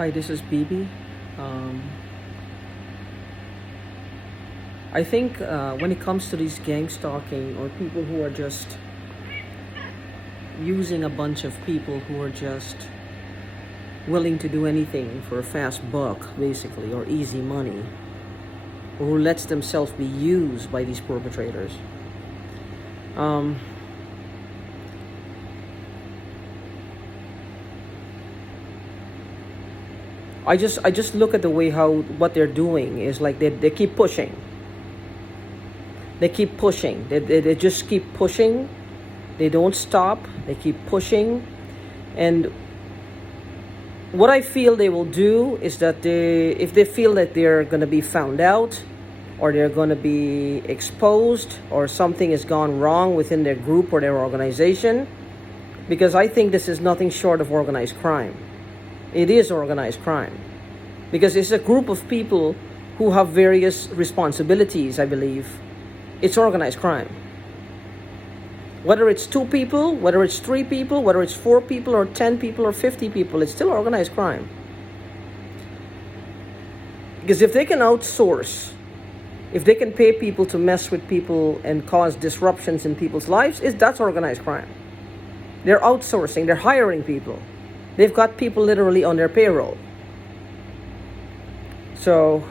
Hi, this is BB. Um, I think when it comes to these gang stalking or people who are just using a bunch of people who are just willing to do anything for a fast buck, basically, or easy money, or who lets themselves be used by these perpetrators. I just look at the way how what they're doing is like they keep pushing. They keep pushing. They just keep pushing. They don't stop. They keep pushing. And what I feel they will do is that if they feel that they're going to be found out, or they're going to be exposed, or something has gone wrong within their group or their organization, because I think this is nothing short of organized crime. It is organized crime because it's a group of people who have various responsibilities, I believe. It's organized crime. Whether it's 2 people, whether it's 3 people, whether it's 4 people or 10 people or 50 people, it's still organized crime. Because if they can outsource, if they can pay people to mess with people and cause disruptions in people's lives, that's organized crime. They're outsourcing, they're hiring people. They've got people literally on their payroll. So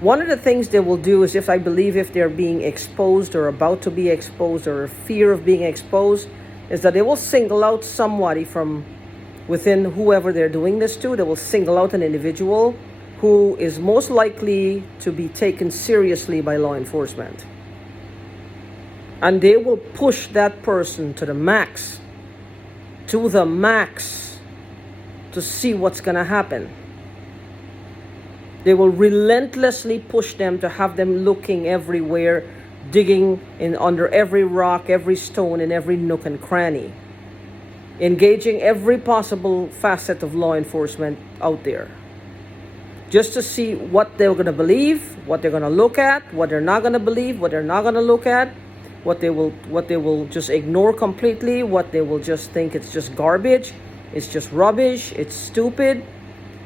one of the things they will do is, if they're being exposed or about to be exposed or fear of being exposed, is that they will single out somebody from within whoever they're doing this to. They will single out an individual who is most likely to be taken seriously by law enforcement. And they will push that person to the max, to see what's going to happen. They will relentlessly push them to have them looking everywhere, digging in under every rock, every stone, in every nook and cranny, engaging every possible facet of law enforcement out there, just to see what they're going to believe, what they're going to look at, what they're not going to believe, what they're not going to look at, what they will just ignore completely, what they will just think it's just garbage, it's just rubbish, it's stupid,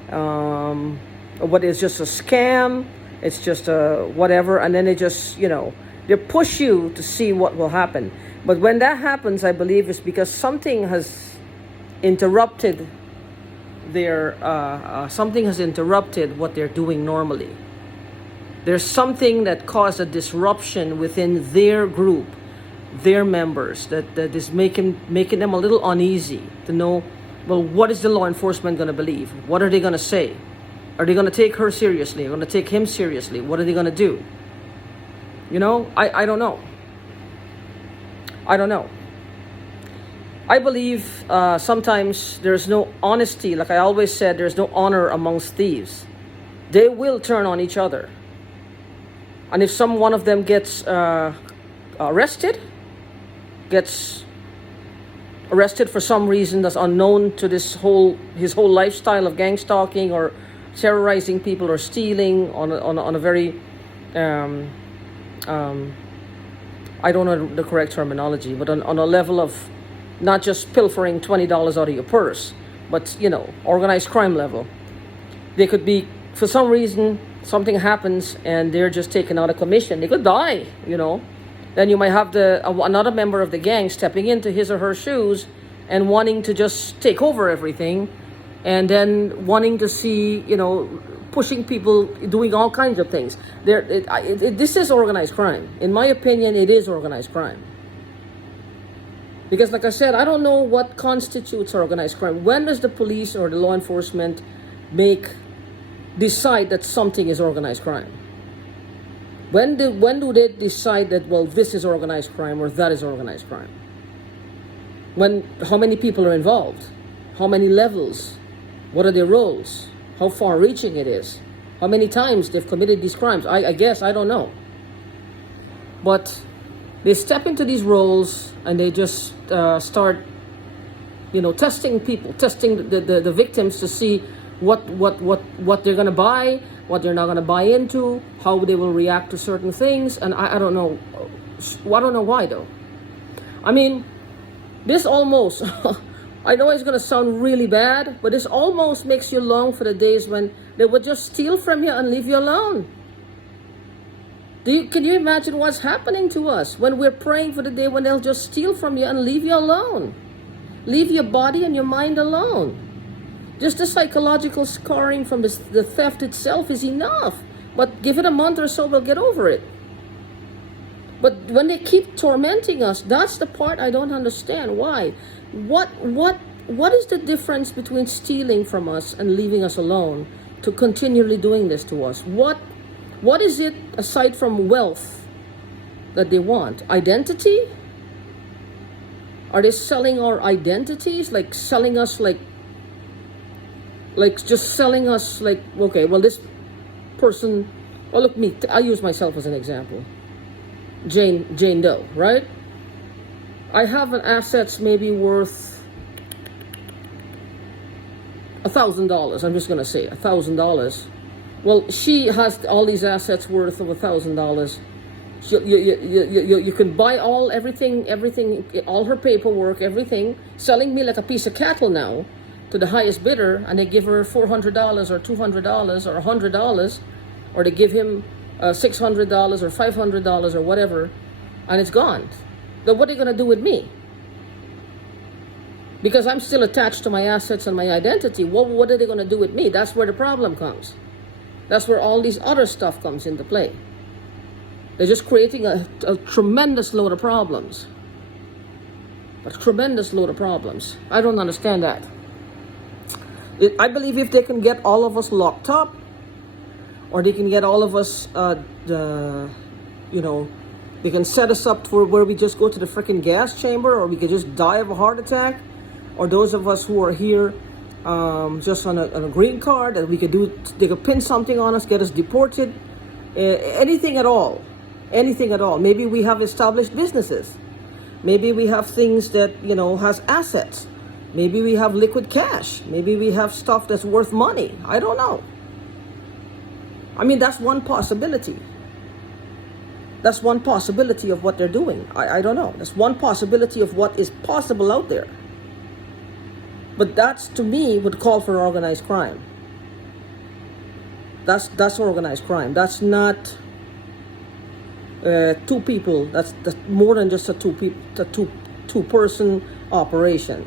what is just a scam, it's just a whatever, and then they just, they push you to see what will happen. But when that happens, I believe it's because something has interrupted what they're doing normally. There's something that caused a disruption within their group, their members, that is making them a little uneasy to know, well, what is the law enforcement going to believe? What are they going to say? Are they going to take her seriously? Are they going to take him seriously? What are they going to do? I don't know. I believe sometimes there's no honesty. Like I always said, there's no honor amongst thieves. They will turn on each other. And if one of them gets arrested for some reason that's unknown to his whole lifestyle of gang stalking or terrorizing people or stealing on a very I don't know the correct terminology, but on a level of not just pilfering $20 out of your purse, but organized crime level. They could be, for some reason, something happens and they're just taken out of commission. They could die, Then you might have another member of the gang stepping into his or her shoes and wanting to just take over everything, and then wanting to see, pushing people, doing all kinds of things. This is organized crime. In my opinion, it is organized crime. Because like I said, I don't know what constitutes organized crime. When does the police or the law enforcement decide that something is organized crime? When do they decide that, well, this is organized crime or that is organized crime? How many people are involved? How many levels? What are their roles? How far-reaching it is? How many times they've committed these crimes? I guess, I don't know. But they step into these roles and they just start, testing people, testing the victims to see what they're going to buy, what they're not going to buy into, how they will react to certain things. And I don't know. I don't know why, though. I mean, this almost I know it's going to sound really bad, but this almost makes you long for the days when they would just steal from you and leave you alone. Can you imagine what's happening to us when we're praying for the day when they'll just steal from you and leave you alone? Leave your body and your mind alone. Just the psychological scarring from the theft itself is enough. But give it a month or so, we'll get over it. But when they keep tormenting us, that's the part I don't understand. Why? What is the difference between stealing from us and leaving us alone to continually doing this to us? What is it aside from wealth that they want? Identity? Are they selling our identities? Like selling us like just selling us like, okay, well, this person, well, look, me, I'll use myself as an example. Jane Doe, right? I have an assets maybe worth $1,000. I'm just gonna say $1,000. Well, she has all these assets worth of $1,000. You can buy everything, all her paperwork, everything, selling me like a piece of cattle now to the highest bidder, and they give her $400 or $200 or $100, or they give him $600 or $500 or whatever, and it's gone. Then what are they going to do with me? Because I'm still attached to my assets and my identity. What are they going to do with me? That's where the problem comes. That's where all these other stuff comes into play. They're just creating a tremendous load of problems. A tremendous load of problems. I don't understand that. I believe if they can get all of us locked up, or they can get all of us, they can set us up for where we just go to the freaking gas chamber, or we could just die of a heart attack, or those of us who are here just on a green card, that we could do, they could pin something on us, get us deported, anything at all. Anything at all. Maybe we have established businesses. Maybe we have things that, has assets. Maybe we have liquid cash. Maybe we have stuff that's worth money. I don't know. I mean, that's one possibility. That's one possibility of what they're doing. I don't know. That's one possibility of what is possible out there. But that's, to me, would call for organized crime. That's organized crime. That's not two people. That's more than just a two-person operation.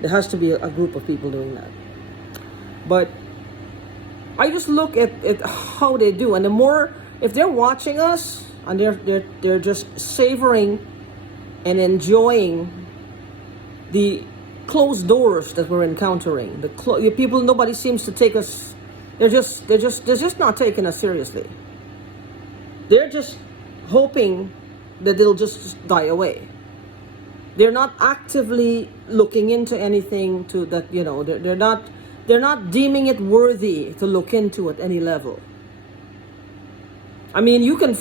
There has to be a group of people doing that. But I just look at how they do, and the more, if they're watching us and they're just savoring and enjoying the closed doors that we're encountering, the people, nobody seems to take us. They're just not taking us seriously. They're just hoping that they'll just die away. They're not actively looking into anything to that, they're not deeming it worthy to look into at any level. I mean, you can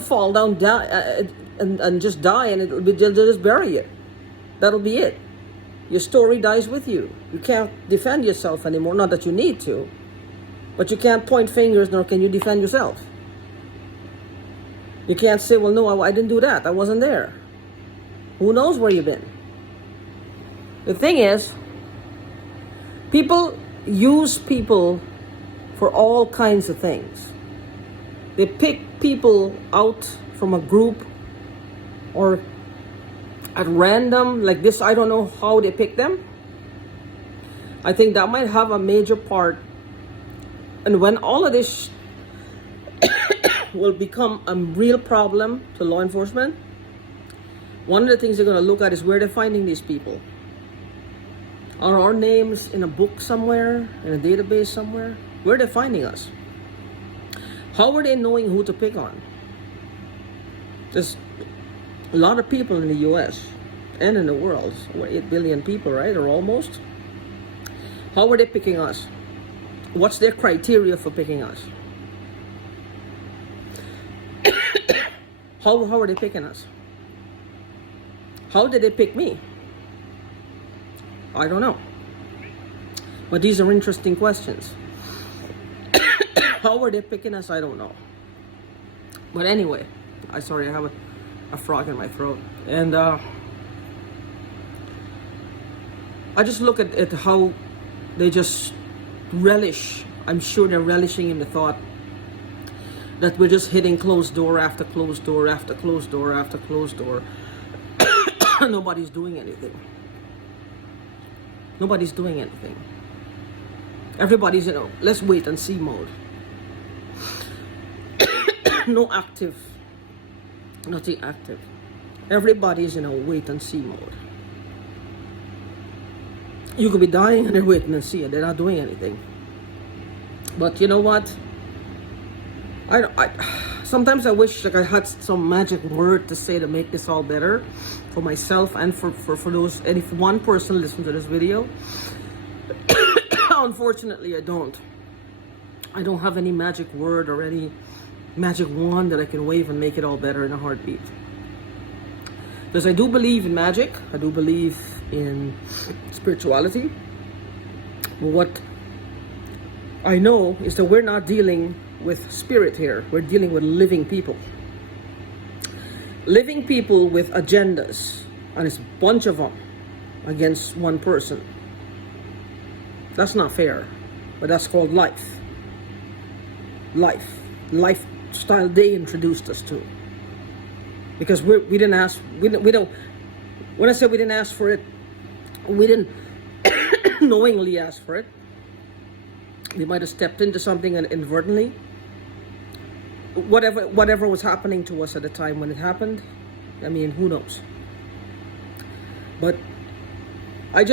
fall down and just die, and they'll just bury you. That'll be it. Your story dies with you. You can't defend yourself anymore. Not that you need to, but you can't point fingers, nor can you defend yourself. You can't say, well, no, I didn't do that. I wasn't there. Who knows where you've been? The thing is, people use people for all kinds of things. They pick people out from a group or at random, like this. I don't know how they pick them. I think that might have a major part. And when all of this will become a real problem to law enforcement, one of the things they're going to look at is where they're finding these people. Are our names in a book somewhere, in a database somewhere? Where are they finding us? How are they knowing who to pick on? There's a lot of people in the US and in the world. We're 8 billion people, right? Or almost. How are they picking us? What's their criteria for picking us? How are they picking us? How did they pick me? I don't know. But these are interesting questions. How are they picking us? I don't know. But anyway, I have a frog in my throat. And I just look at how they just relish. I'm sure they're relishing in the thought that we're just hitting closed door after closed door after closed door after closed door. Nobody's doing anything. Nobody's doing anything. Everybody's in a let's wait and see mode. No active, nothing active. Everybody's in a wait and see mode. You could be dying and they're waiting and see it. They're not doing anything. But you know what? Sometimes I wish like I had some magic word to say to make this all better for myself and for those, and if one person listens to this video. Unfortunately, I don't have any magic word or any magic wand that I can wave and make it all better in a heartbeat. Because I do believe in magic, I do believe in spirituality. But what I know is that we're not dealing with spirit here. We're dealing with living people. Living people with agendas, and it's a bunch of them against one person. That's not fair, but that's called life. Lifestyle they introduced us to. Because we didn't ask, we don't, when I say we didn't ask for it, we didn't knowingly ask for it. We might have stepped into something inadvertently. Whatever was happening to us at the time when it happened, I mean, who knows? But I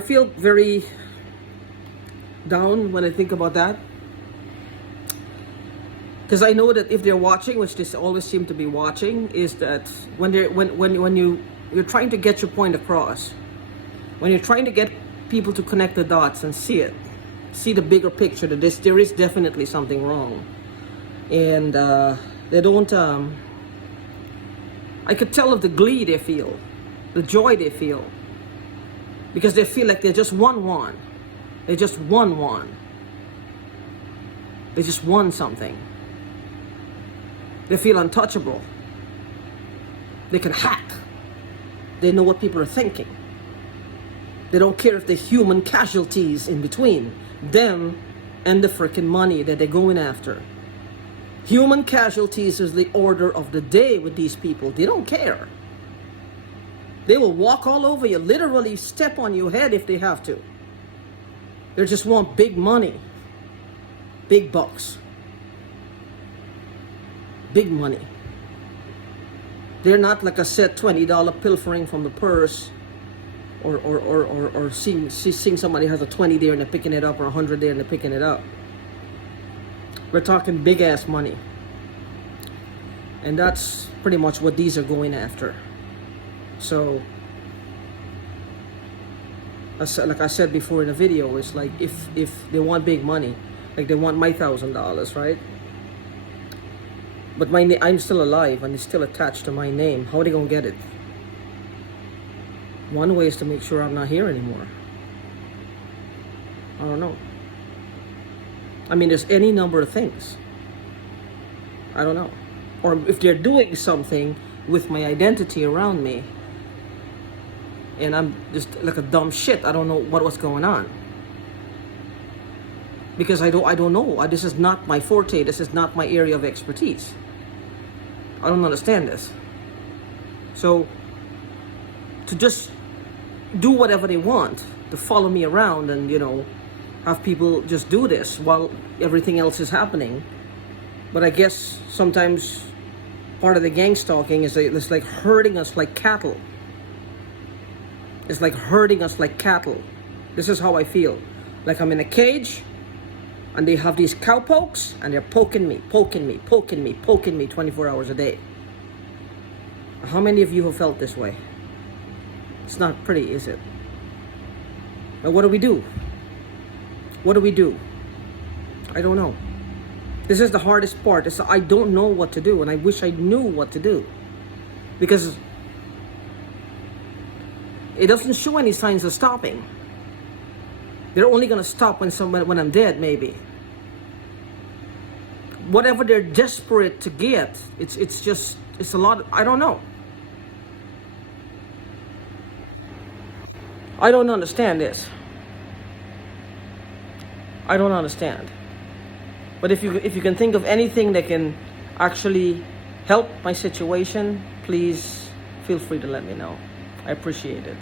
feel very down when I think about that, because I know that if they're watching, which they always seem to be watching, is that when you're trying to get your point across, when you're trying to get people to connect the dots and see the bigger picture, that there is definitely something wrong, and they don't. I could tell of the glee they feel, the joy they feel. Because they feel like they just won one. They just won one. They just won something. They feel untouchable. They can hack. They know what people are thinking. They don't care if the human casualties in between them and the freaking money that they're going after. Human casualties is the order of the day with these people. They don't care. They will walk all over you, literally step on your head if they have to. They just want big money, big bucks, big money. They're not like a set $20 pilfering from the purse, or seeing somebody has a 20 there and they're picking it up, or 100 there and they're picking it up. We're talking big ass money, and that's pretty much what these are going after. So, like I said before in the video, it's like if they want big money, like they want my $1,000, right? But I'm still alive and it's still attached to my name. How are they gonna get it? One way is to make sure I'm not here anymore. I don't know. I mean, there's any number of things. I don't know. Or if they're doing something with my identity around me, and I'm just like a dumb shit, I don't know what's going on. Because I don't know. This is not my forte. This is not my area of expertise. I don't understand this. So, to just do whatever they want, to follow me around and, have people just do this while everything else is happening. But I guess sometimes part of the gang stalking is it's like herding us like cattle. It's like herding us like cattle. This is how I feel. Like I'm in a cage, and they have these cowpokes, and they're poking me 24 hours a day. How many of you have felt this way? It's not pretty, is it? But what do we do? What do we do? I don't know. This is the hardest part. I don't know what to do, and I wish I knew what to do. Because it doesn't show any signs of stopping. They're only going to stop when I'm dead, maybe. Whatever they're desperate to get, it's a lot. I don't know. I don't understand this. I don't understand. But if you can think of anything that can actually help my situation, please feel free to let me know. I appreciate it.